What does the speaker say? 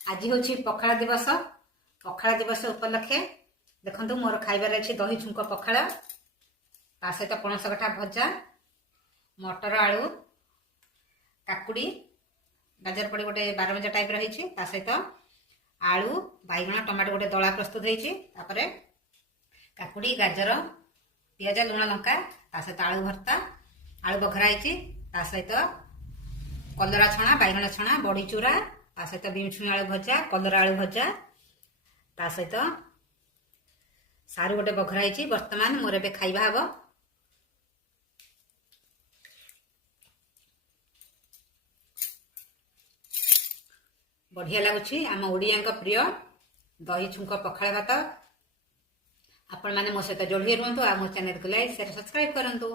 आज हूँ पखाड़ दिवस। पखाड़ दिवस उपलक्षे देखो मोर खाइबार अच्छी दही छुंक पखाड़ ता सहित पणस कटा भजा मटर आलू काकुड़ी गाजर पड़ी गोटे 12 भजा टाइप रही सहित आलू बैगण टमाटो गोटे दला प्रस्तुत होती काकुड़ी गाजर पियाज लुण लंका ता सहित आलू भर्ता आलू बघरा सहित कलरा छणा बैगण छणा बड़ी चूरा ता सहित बीम छुई आलू भजा कलरा आलू भजा ता सहित सारू गोटे बघरा वर्तमान मोर ए खाइबा हम। बढ़िया लगुच आम ओडिया प्रिय दही छुंक पखाड़ भात। आपण मैंने मो सहित जोड़ी रुहतु आ मो चैनल को लाइक शेयर सब्सक्राइब करंतु।